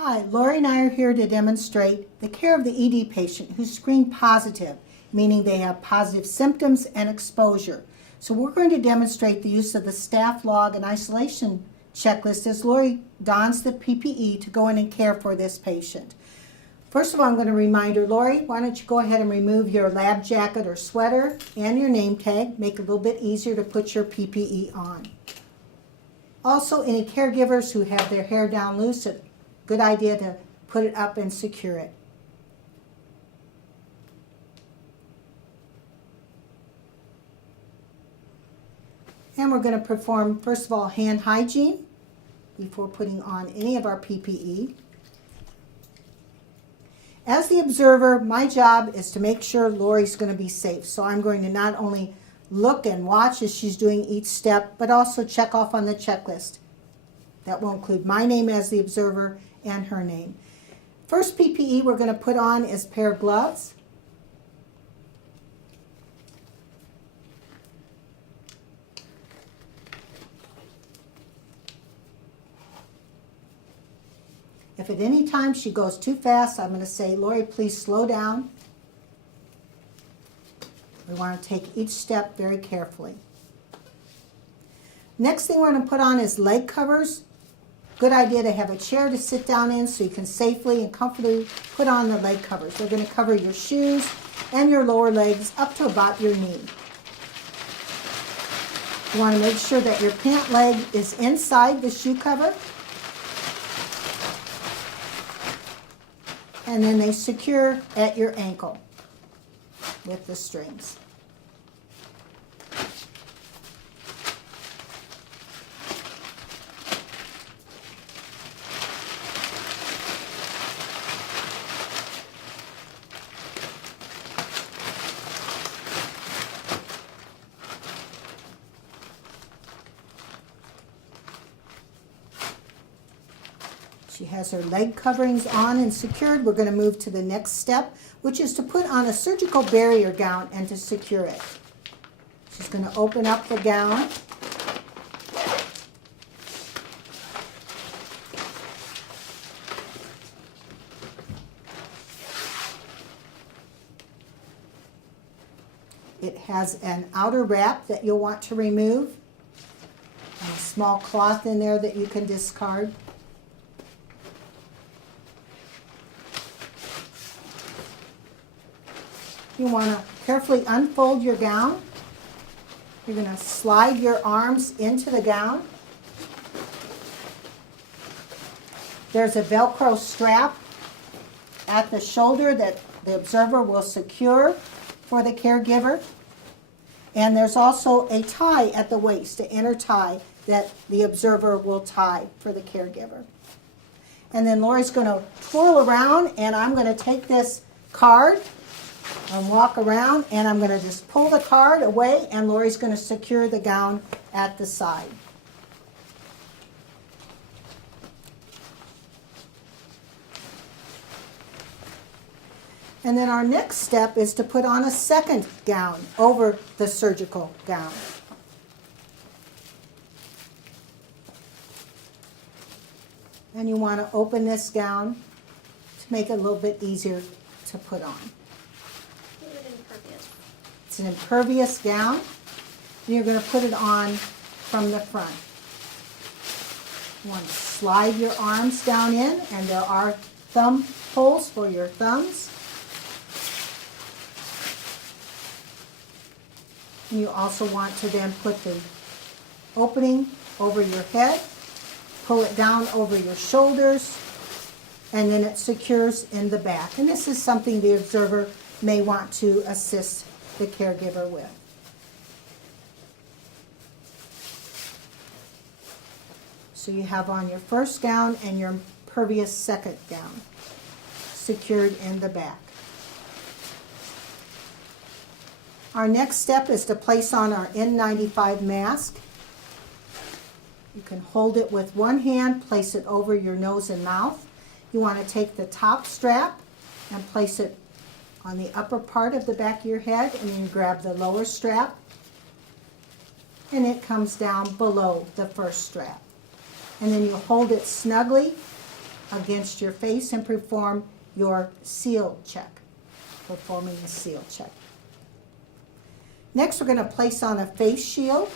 Hi, Lori and I are here to demonstrate the care of the ED patient who's screened positive, meaning they have positive symptoms and exposure. So we're going to demonstrate the use of the staff log and isolation checklist as Lori dons the PPE to go in and care for this patient. First of all, I'm going to remind her, Lori, why don't you go ahead and remove your lab jacket or sweater and your name tag, make it a little bit easier to put your PPE on. Also, any caregivers who have their hair down loose, good idea to put it up and secure it. And we're going to perform, first of all, hand hygiene before putting on any of our PPE. As the observer, my job is to make sure Lori's going to be safe. So I'm going to not only look and watch as she's doing each step, but also check off on the checklist. That will include my name as the observer and her name. First PPE we're going to put on is a pair of gloves. If at any time she goes too fast, I'm going to say, Lori, please slow down. We want to take each step very carefully. Next thing we're going to put on is leg covers. Good idea to have a chair to sit down in so you can safely and comfortably put on the leg covers. They're going to cover your shoes and your lower legs up to about your knee. You want to make sure that your pant leg is inside the shoe cover. And then they secure at your ankle with the strings. She has her leg coverings on and secured. We're going to move to the next step, which is to put on a surgical barrier gown and to secure it. She's going to open up the gown. It has an outer wrap that you'll want to remove, and a small cloth in there that you can discard. You want to carefully unfold your gown. You're going to slide your arms into the gown. There's a Velcro strap at the shoulder that the observer will secure for the caregiver. And there's also a tie at the waist, an inner tie that the observer will tie for the caregiver. And then Lori's going to twirl around, and I'm going to take this card and walk around, and I'm going to just pull the card away, and Lori's going to secure the gown at the side. And then our next step is to put on a second gown over the surgical gown. And you want to open this gown to make it a little bit easier to put on. It's an impervious gown, and you're going to put it on from the front. You want to slide your arms down in, and there are thumb holes for your thumbs. And you also want to then put the opening over your head, pull it down over your shoulders, and then it secures in the back. And this is something the observer may want to assist the caregiver with. So you have on your first gown and your impervious second gown secured in the back. Our next step is to place on our N95 mask. You can hold it with one hand, place it over your nose and mouth. You want to take the top strap and place it on the upper part of the back of your head, and then you grab the lower strap, and it comes down below the first strap. And then you hold it snugly against your face and perform your seal check. Performing the seal check. Next, we're going to place on a face shield.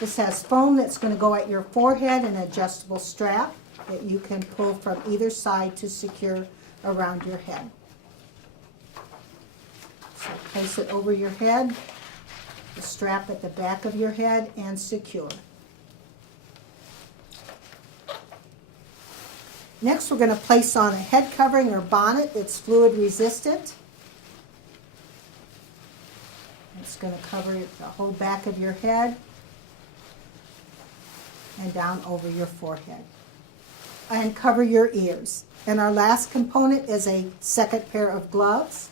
This has foam that's going to go at your forehead and an adjustable strap that you can pull from either side to secure around your head. So place it over your head, the strap at the back of your head, and secure. Next, we're going to place on a head covering or bonnet that's fluid resistant. It's going to cover the whole back of your head and down over your forehead. And cover your ears. And our last component is a second pair of gloves.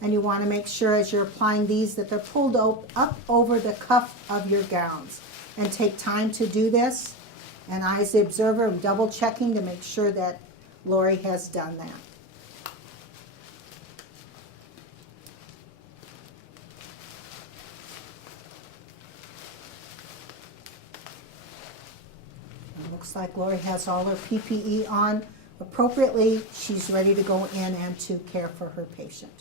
And you want to make sure as you're applying these that they're pulled up over the cuff of your gowns. And take time to do this. And I, as the observer, am double checking to make sure that Lori has done that. It looks like Lori has all her PPE on appropriately. She's ready to go in and to care for her patient.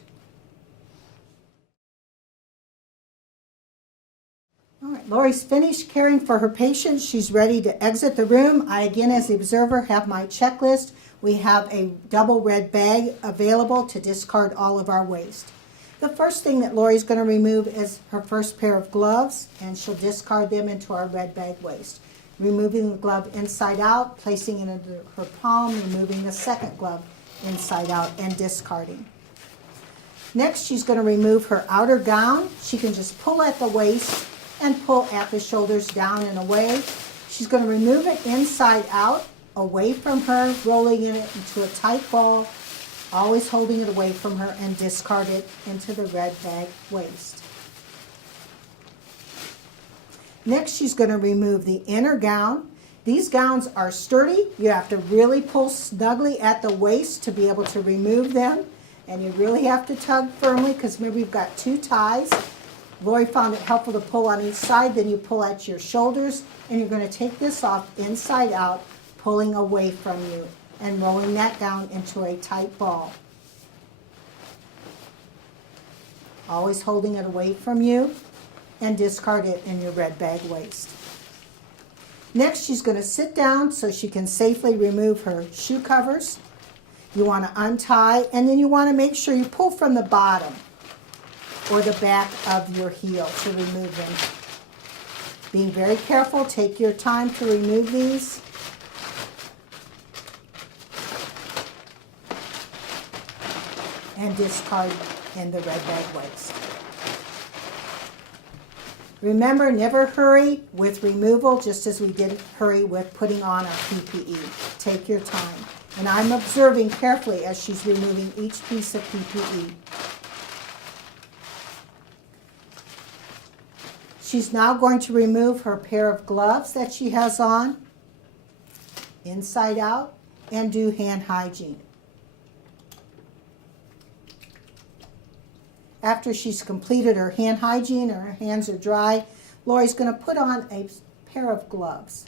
All right, Lori's finished caring for her patient. She's ready to exit the room. I, again, as the observer, have my checklist. We have a double red bag available to discard all of our waste. The first thing that Lori's going to remove is her first pair of gloves, and she'll discard them into our red bag waste. Removing the glove inside out, placing it into her palm, removing the second glove inside out, and discarding. Next, she's going to remove her outer gown. She can just pull at the waist and pull at the shoulders down and away. She's going to remove it inside out, away from her, rolling it into a tight ball, always holding it away from her, and discard it into the red bag waste. Next, she's going to remove the inner gown. These gowns are sturdy. You have to really pull snugly at the waist to be able to remove them. And you really have to tug firmly because remember we've got two ties. Lori found it helpful to pull on each side, then you pull at your shoulders, and you're going to take this off inside out, pulling away from you, and rolling that down into a tight ball. Always holding it away from you, and discard it in your red bag waste. Next, she's going to sit down so she can safely remove her shoe covers. You want to untie, and then you want to make sure you pull from the bottom or the back of your heel to remove them. Being very careful, take your time to remove these. And discard in the red bag waste. Remember, never hurry with removal, just as we didn't hurry with putting on our PPE. Take your time. And I'm observing carefully as she's removing each piece of PPE. She's now going to remove her pair of gloves that she has on, inside out, and do hand hygiene. After she's completed her hand hygiene and her hands are dry, Lori's going to put on a pair of gloves.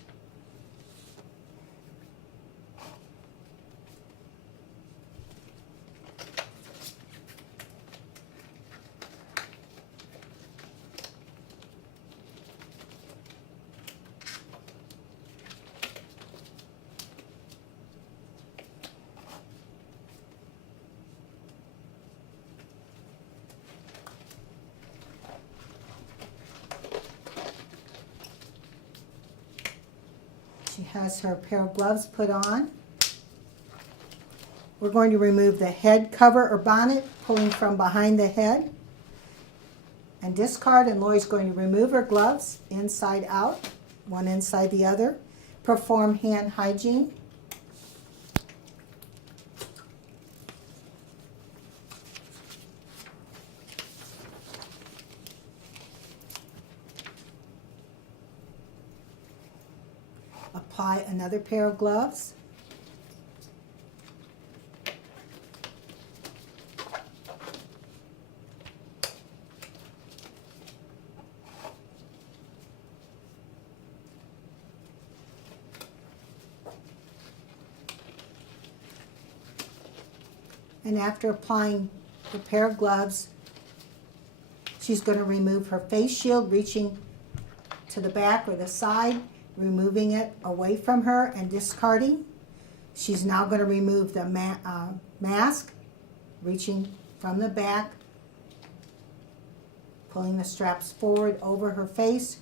She has her pair of gloves put on. We're going to remove the head cover or bonnet, pulling from behind the head, and discard. And Lori's going to remove her gloves inside out, one inside the other. Perform hand hygiene. Apply another pair of gloves. And after applying the pair of gloves, she's going to remove her face shield, reaching to the back or the side, removing it away from her and discarding. She's now going to remove the mask, reaching from the back, pulling the straps forward over her face,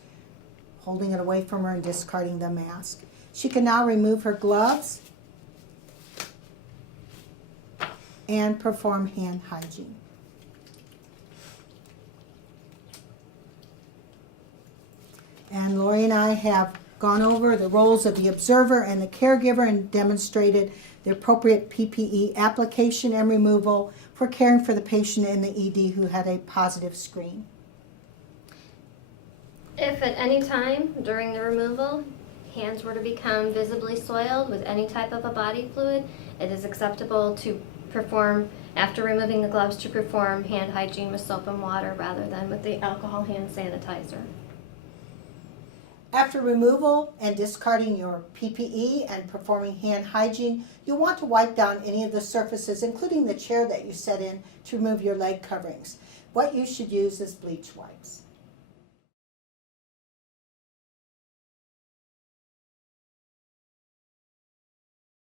holding it away from her and discarding the mask. She can now remove her gloves and perform hand hygiene. And Lori and I have gone over the roles of the observer and the caregiver and demonstrated the appropriate PPE application and removal for caring for the patient in the ED who had a positive screen. If at any time during the removal, hands were to become visibly soiled with any type of a body fluid, it is acceptable to perform, after removing the gloves, to perform hand hygiene with soap and water rather than with the alcohol hand sanitizer. After removal and discarding your PPE and performing hand hygiene, you'll want to wipe down any of the surfaces, including the chair that you sat in, to remove your leg coverings. What you should use is bleach wipes.